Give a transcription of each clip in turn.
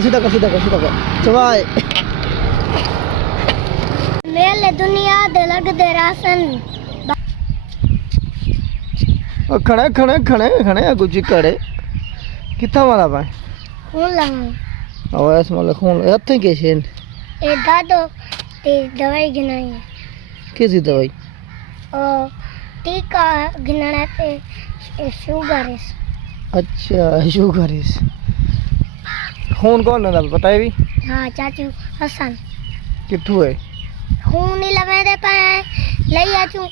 सीधा कर सीधा कर सीधा कर चवाए मेले दुनिया दे लगदे रासन ओ खड़े खड़े खड़े खड़े गुची कड़े कितना वाला पाए खून लगा और ऐसे मतलब खून हथे के शेन ए दादो ते दवाई गिनाई है कैसी दवाई ओ टीका गिनना पे शुगर है अच्छा शुगर इस खून कौन है पता है भी हाँ चाचू हसन किथू है खून ही लवेंदे पे ले आचू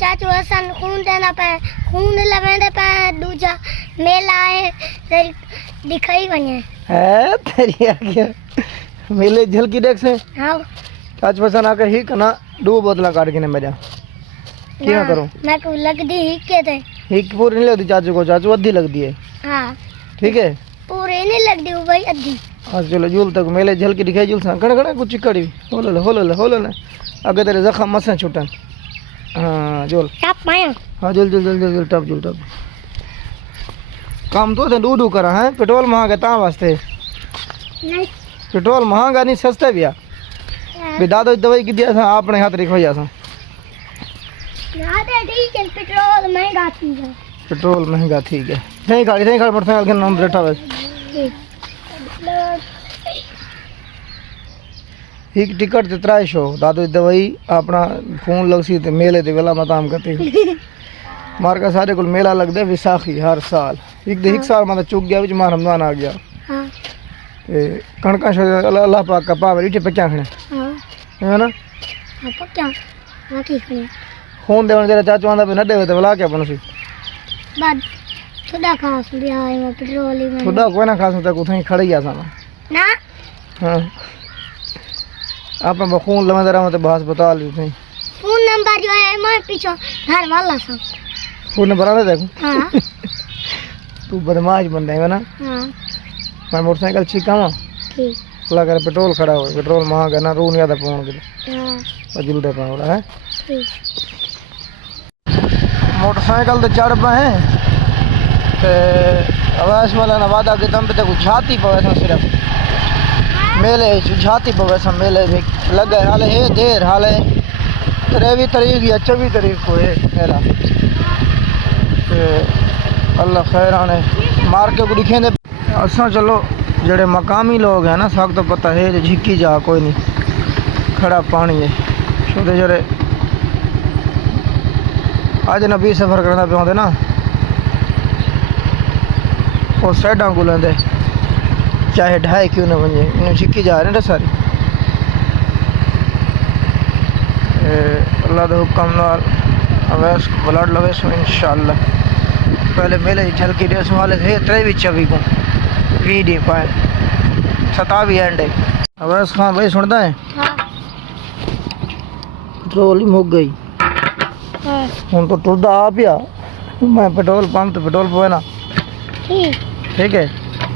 चाचू हसन खून देना पे खून लवेंदे पे दूजा मेला है तेरी दिखाई बने है तेरी आ गया मेले झलकी देख से हाँ आज पसंद आकर ही कना दो बोतला काट के ने मजा क्या करूं मैं को लग दी ही के थे एक पूरी नहीं लगती चाचू को चाचू अद्धी लगती है हाँ ठीक है पूरे नहीं लग दी भाई अद्धी आज चलो झूल तक मेले झलकी दिखाई झूल सा खड़े खड़े कुछ चिकड़ी हो ले अगर तेरे जख्म मसन छुटन हाँ झूल टप माया हाँ झूल झूल झूल झूल टप झूल टप काम तो थे डू करा है पेट्रोल महंगा ता वास्ते नहीं पेट्रोल महंगा नहीं सस्ते भी भी दादो दवाई की दिया था आपने हाथ रिखो जा याद है ठीक है पेट्रोल महंगा थी है पेट्रोल महंगा ठीक है नहीं खाड़ी मोटरसाइकिल के नाम बैठा बस एक टिकट ते 300 दादो दवाई अपना फोन लग सी ते मेले ते वेला मताम करती मार का सारे को मेला लगता है विसाखी हर साल एक साल मतलब चुक गया विच मार रमजान आ गया हां ते कणका अल्लाह पाक का पावर इटे पक्या खने हां है ना हां पक्या ना ठीक है फोन देवन तेरा चाचू आंदा पे न देवे ते वला क्या बनसी बाद थोड़ा खास लिया है मैं पेट्रोल ही में खुदा कोई ना खास तक उठई खड़ी गया था ना हां आप खून लवा जरा मत बात बता ली थे फोन नंबर जो है मैं पीछे घर वाला सा फोन बना दे देखो हां तू बदमाश बंदा है ना हां मैं मोटरसाइकिल छिकावा ठीक अल्लाह करे पेट्रोल खड़ा हो पेट्रोल महंगा ना रू नहीं आता पौन के हां बजल दे पाउड़ा है ठीक मोटरसाइकिल ते चढ़ पे ते अवैस वाला ना वादा के दम पे ते छाती पवे सा सिर्फ मेले छाती पवे सा मेले में लगे हाले है देर हाले 23 तारीख या 24 तारीख को है मेला ते अल्लाह खैर आने मार के को दिखे दे असा चलो जड़े मकामी लोग हैं ना सब तो पता है झिकी जा कोई नहीं खड़ा पानी है छोटे जड़े आज नबी सफ़र करना पे आते ना वो साइडा को लेंदे चाहे ढाई क्यों ना बन जाए इन्हें छिकी जा रहे हैं सारी अल्लाह के हुक्म नाल अवैस ब्लड लवे सो इंशाअल्लाह पहले मेले झलकी रेस वाले थे 23-24 को वीडी पाए 27 एंड अवैस खान भाई सुनता है हां पेट्रोल ही मुक गई हां हूँ तो टुरदा आ पिया मैं पेट्रोल पंप तो पेट्रोल पवे ना ठीक है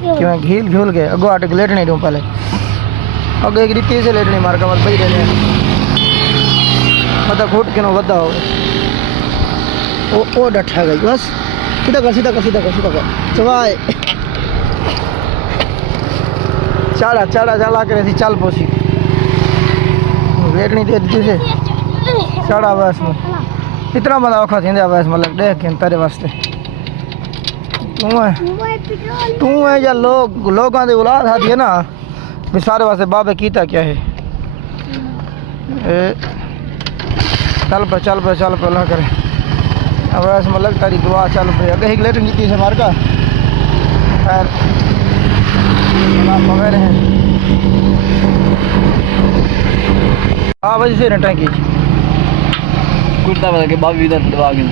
कि मैं घील घूल के अगो आटे लेट नहीं दूँ पहले अगे एक रीति से लेट नहीं मार का मत बही रहे मतलब घुट के नो वदा हो ओ डठा गई बस सीधा कर सीधा कर सीधा कर सीधा कर चवाए चाड़ा चाड़ा चला के थी चल पोसी लेट नहीं दे दी से चाड़ा बस में इतना बड़ा औखा थी बस मतलब देख के तेरे वास्ते तू है या लोगों की औलाद आती है ना भी सारे वास्ते बाबे कीता क्या है चल पे अल्लाह करे अब ऐसे मतलब तारी दुआ चल पे अगर एक लेटर नीति से मार का खैर वगैरह हैं हाँ भाई से टैंकी कुर्ता बता के बाबी इधर दबा के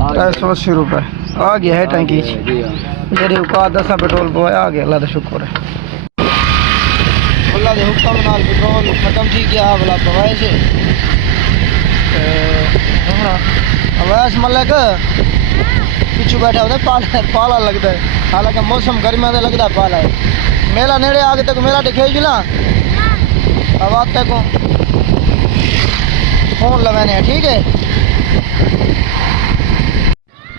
180 रुपये आ गया है टैंकी मेरे औकात 10 पेट्रोल पवाया आ गया अल्लाह का शुक्र है अल्लाह के हुक्म नाल पेट्रोल खत्म थी गया वाला पवाए से अवैस मलक पिछू बैठा होता पाला लगता है हालांकि मौसम गर्मियों का लगता है पाला है मेला नेड़े आगे तक मेला दिखेगी ना अब आज तक फोन लगाने हैं ठीक है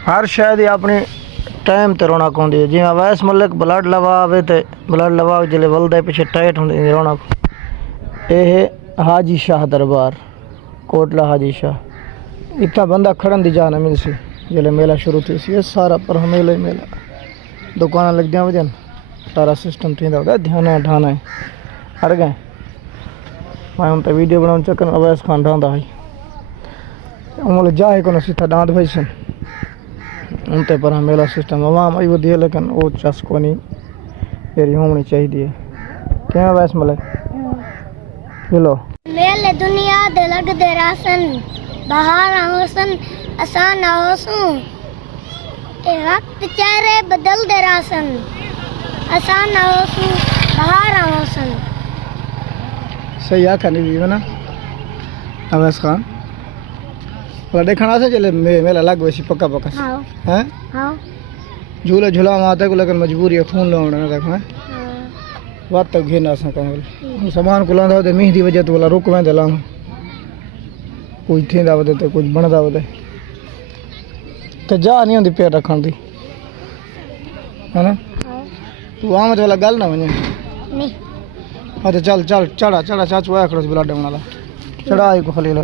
हर शायद अपनी टाइम ते रौनक होंदी है जिवें अवैस मलिक ब्लड लवावे ते ब्लड लवावे जिले वलदे पिछे टाइट होंदी रौनक। यह हाजी शाह दरबार कोटला हाजी शाह इतना बंदा खड़न दी जा न मिलसी जिले मेला शुरू थी सी सारा पर मेला ही मेला दुकान लग दियां वजन सारा सिस्टम थी ध्यान ठाना हट गए मैं हम तो वीडियो बनाने चक्कर अवैस खान ढांदा है उमल जा ही को सीधा डांट भाई सन उन ते पर मेला सिस्टम आवाम आई वधी है लेकिन वो चस को नहीं तेरी होनी चाहिए क्या अवैस मले चलो मेले दुनिया दे लगदे रासन बाहर होसन आसान होसूं ते वक्त चेहरे बदल दे रासन आसान होसूं बाहर होसन। सही आखा नहीं भी ना अवैस खान भला देखना से चले मेला लग वैसी पक्का पक्का हाँ हैं हाँ झूले झूला माता को लेकिन मजबूरी है खून लाउंड देखो है बात तक घेना सा कहीं सामान को लांदा ते मींह दी वजह तो वाला रुक वेंदे लां कुछ थींदा वदे ते कुछ बनदा वदे ते जा नहीं होंदी पेट रखण दी है ना तू आमद वाला गल ना वने नहीं हाँ तो चल चल चढ़ा चढ़ा चाचू आया खड़ोस ब्लड वाला चढ़ा को खली लो